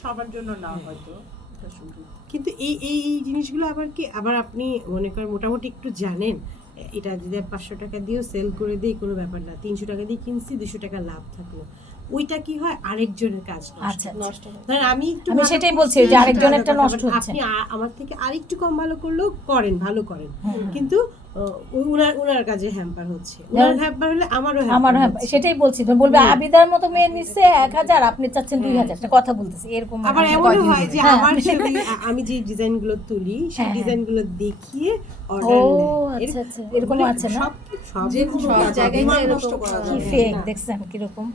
সবার জন্য না হয়তো এটা শুধু। কিন্তু এই এই এই জিনিসগুলো আবার কি, আবার আপনি মনে করেন মোটামুটি একটু জানেন, এটা যদি 500 টাকা দিয়েও সেল করে দিই কোনো ব্যাপার না, 300 টাকা দিয়ে কিনছি 200 টাকা লাভ থাকলো, ওইটা কি হয় আরেকজনের কাজ আচ্ছা নষ্ট ধরেন আমি একটু আমি ভালো সেটাই করছি, বলছি যে আরেকজনেরটা সেটা নষ্ট আলাদা কথা। হচ্ছে। আপনি আমার থেকে আরেকটু কম ভালো করলেও করেন, ভালো করেন, হুম। কিন্তু উনার কাজে হ্যাম্পার হচ্ছে, উনার হ্যাম্পার হলে আমারও আমার হ্যাম্পার হচ্ছে। সেটাই বলছি, তুমি বলবে আবিদার মতো মেয়ে নিচ্ছে 1000, আপনি চাচ্ছেন 2000, একটা কথা বলতেছি এরকম। আবার এমনও হয় যে হ্যাঁ। আমার ছবি আমি যে ডিজাইনগুলো তুলি সেই হ্যাঁ, হ্যাঁ। ডিজাইনগুলো দেখিয়ে ও অর্ডার আচ্ছা আচ্ছা, এরকম আছে না, সব জায়গায় বিমান এরকম নষ্ট করা কি যাবে ফেক না। দেখছেন কিরকম।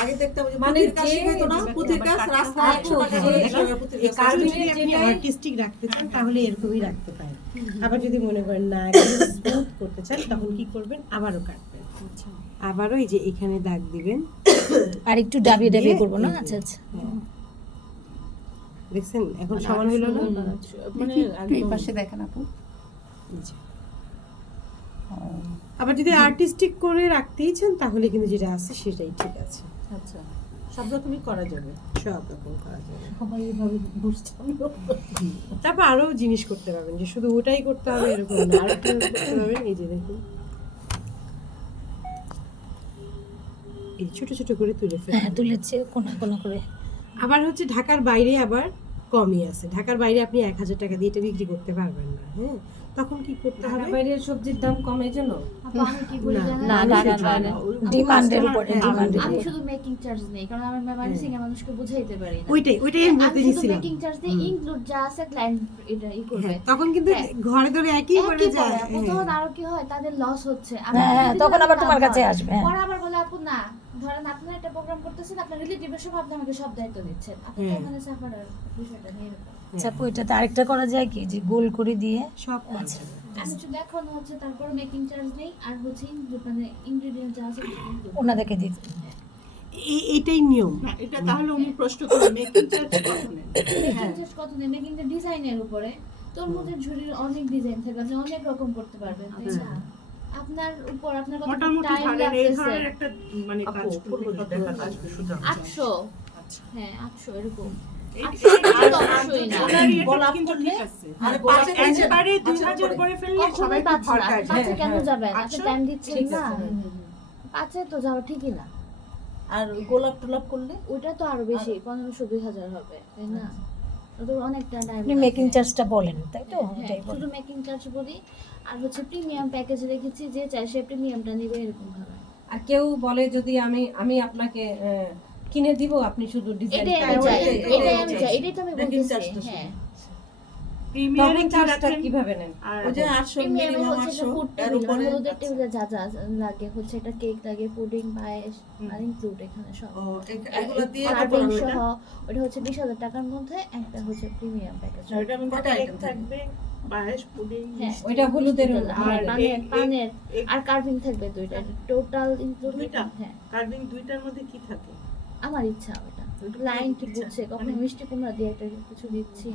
আগে দেখতাম যে মানে পুতির কাজ যে শিখাইতো না, পুতির কাজ রাস্তায় 100 টাকা করে পুতির এই কাজ কার্ভিং শিখাইতো। যদি আপনি যেটাই- আর্টিস্টিক রাখতে চান তাহলে এরকমই রাখতে পারেন। আবার যদি মনে করেন না স্মুথ করতে চান তখন কি করবেন, আবারও কাটবেন, আবারও এই যে এখানে দাগ দিবেন, আর একটু ডাবিয়ে ডাবিয়ে দিয়ে করবো না, এই যে, আচ্ছা আচ্ছা। হ্যাঁ। দেখছেন এখন সমান হলো না, মানে একটু এই পাশে দেখেন আপু। এই যে। আবার যদি আর্টিস্টিক করে রাখতেই চান তাহলে কিন্তু যেটা আছে সেটাই ঠিক আছে, আচ্ছা সব রকমই করা যাবে। সব রকম করা যাবে। সবাই এভাবে বুঝতাম না। তারপর আরো জিনিস করতে পারবেন, যে শুধু ওটাই করতে হবে এরকম না, আরো কি করতে পারবেন, এই যে দেখুন এই ছোট ছোট করে তুলে হ্যাঁ ফেলবেন। তুলেছে কোনা কোনা করে। আবার হচ্ছে ঢাকার বাইরে আবার কমই আছে, ঢাকার বাইরে আপনি 1000 টাকা দিয়ে এটা বিক্রি করতে পারবেন না, হ্যাঁ তখন কি করতে হবে, বাইরের সবজির দাম কমে জন্য আপু আমি কি বলি না, জানেন? না, আমি না, শুধু- না, না, ডিমান্ডের উপরে, হ্যাঁ, ডিমান্ডের আমি উপরে। শুধু মেকিং চার্জ নেই, কারণ আমি ম্যানেজিং এর মানুষকে বুঝাইতে পারি না। ওইটাই আমি বলতে আমি শুধু নিছিলাম। মেকিং চার্জ দিয়ে ইনক্লুড যা আছে ক্লায়েন্ট এটা করবে। হ্যাঁ, তখন কিন্তু হ্যাঁ। ঘরে ধরে একই পড়ে একই যায়, পরে আপু, হ্যাঁ। তখন আরো কি হয়, তাদের লস হচ্ছে। হ্যাঁ, তখন আবার তোমার কাছে আসবে, হ্যাঁ। পরে আবার বলে আপু না, ধরেন আপনারা একটা প্রোগ্রাম করতেছেন, আপনার রিলেটিভের সব আপনি আমাকে সব দায়িত্ব দিচ্ছেন, আপনি তো হ্যাঁ। ওখানে সাফার বিষয়টা নিয়ে এরকম। আচ্ছা আপু, এটাতে আরেকটা করা যায় কি, যে গোল করে দিয়ে সব আচ্ছা আমি শুধু এখন হচ্ছে তারপর মেকিং চার্জ নেই, আর হচ্ছে মানে ইনগ্রেডিয়েন্ট যা আছে ওনাদেরকে দিতে। এইটাই নিয়ম। না এটা তাহলে উনি প্রশ্ন করলেন মেকিং চার্জ কত নেন? মেকিং চার্জ কত নেই, মেকিং এর ডিজাইনের উপরে। তোর মধ্যে ঝুড়ির অনেক ডিজাইন থাকে, আপনি অনেক রকম করতে পারবেন, তাই না? আপনার উপর আপনার কত মোটামুটি টাইম ধরেন এই লাগতেছে। ধরনের একটা মানে কাজ করলে কত দেখা আসবে শুধু 800, আচ্ছা হ্যাঁ 800 এরকম। আর 800 তো অবশ্যই না। ওনারই এটা গোলাপ কিন্তু করলে ঠিক আছে। আরে পাশে নিচে না, একবারে পাশের 2000 উপরে। করে ফেললে কখনোই সবাই খুব পাচ্ছে না। ভরকায় যায়। পাঁচে কেন হ্যাঁ, যাবেন? আপনি 800 টাইম দিচ্ছেন ঠিক না। আছে। পাঁচে তো যাওয়া ঠিকই না। আর গোলাপ টোলাপ করলে ওইটা তো আরো বেশি, 1500 2000 হবে, তাই না? তো অনেকটা টাইম। আপনি মেকিং চার্জটা বলেন, তাই তো? হ্যাঁ, এটাই শুধু বলেন। মেকিং চার্জ বলি, আর হচ্ছে প্রিমিয়াম প্যাকেজ রেখেছি, যে চাই সে প্রিমিয়ামটা নিবে এরকম ভাবে। আর কেউ বলে যদি আমি আপনাকে কিনে দিব, আপনি শুধু ডিজাইন এটাই আমি চাই, ওইটাই, এটাই আমি ওইটাই। চাই, এটাই তো আমি Making বলতেছি। charge-টা হ্যাঁ, প্রিমিয়ারে তখন কি চার্জটা রাখেন? কিভাবে নেন? আর ওই যে 800 প্রিমিয়ামে মিনিমাম হচ্ছে যে 800 ফুড এর টেবিল, উপরে হলুদের টেবিলে যা যা লাগে হচ্ছে, এটা কেক লাগে, পুডিং, পায়েস, আর ইনক্লুড এখানে সব। ও এগুলো দিয়ে কার্ভিং তারপর সহ ওটা হচ্ছে 20,000 টাকার মধ্যে একটা হচ্ছে প্রিমিয়াম প্যাকেজ। ওইটার মধ্যে কটা কেক item থাকবে, পায়েস, পুডিং, হ্যাঁ, ওইটা হলুদের হ্যাঁ, আর পানের এক- আর কার্ভিং থাকবে দুইটা, টোটাল ইনক্লুড। দুইটা? হ্যাঁ, কার্ভিং দুইটার মধ্যে কি থাকে? আমার ইচ্ছা ওটা ওইটা ক্লায়েন্ট ইচ্ছা। বুঝছে, কখনো মানে- মিষ্টি কুমড়া দিয়ে একটা কিছু দিচ্ছি,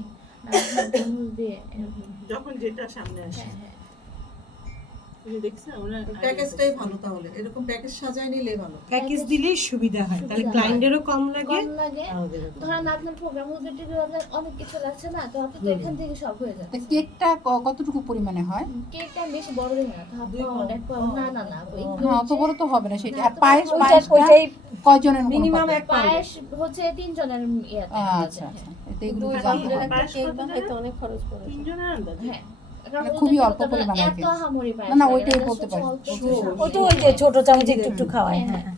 আর তরমুজ দিয়ে এরকম। যখন যেটা সামনে আসে। হ্যাঁ হ্যাঁ, তুমি দেখছো ওনার প্যাকেজটাই ভালো, তাহলে এরকম প্যাকেজ সাজায় নিলে ভালো। প্যাকেজ দিলেই সুবিধা হয়, তাহলে সুবিধা হয়। ক্লায়েন্টেরও কম লাগে, কম লাগে। আমাদেরও কম ধরেন লাগে। আপনার প্রোগ্রাম হলুদের টেবিল আপনার অনেক কিছু লাগছে না, তো আপনি তো এখান থেকে সব হয়ে যাবে। কেকটা কতটুকু পরিমাণে হয়? কেকটা বেশি বড় দিন না, হাফ পাউন্ড, 1 পাউন্ড, না না না, হ্যাঁ, অত বড় তো হবে না সেটা। আর না, পায়েস, তো পায়েসটা ওইটাই কয়জনের মতো মিনিমাম হবে? 1 পাউন্ড। পায়েস হচ্ছে 3 জনের ইয়েতে। আচ্ছা আচ্ছা, এতে এগুলো আর জানতে দুই হবে। পায়েস কত টাকা? অনেক খরচ পড়ে। তিনজনের আন্দাজে? হ্যাঁ, কারণ মানে হলুদের খুবই টেবিল অল্প তো আপনার পরিমাণে আর কি। এত আহামরি পায়েস না, না, লাগে ওইটাই just বলতে পারি। অল্প একটু সামান্য। ও তো ওই যে ছোট চামচে একটু একটু খাওয়ায়, হ্যাঁ হ্যাঁ।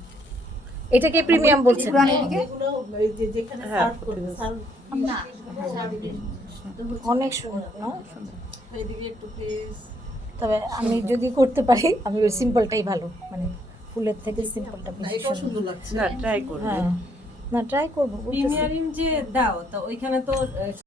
এটাকে প্রিমিয়াম বলছেন? পুরানো দিকে এগুলো এই যে যেখানে সার্ভ করবে সার্ভ না, তো হচ্ছে অনেক সুন্দর না? এইদিকে একটু প্লিজ। তবে আমি যদি করতে পারি, আমি ওই সিম্পলটাই ভালো, মানে ফুলের থেকে সিম্পলটা না, বেশি এটাও সুন্দর। সুন্দর লাগছে। না ট্রাই করবে। হ্যাঁ, না ট্রাই করবো বলতেছি। প্রিমিয়ারিং যে দাও, তো ওইখানে তো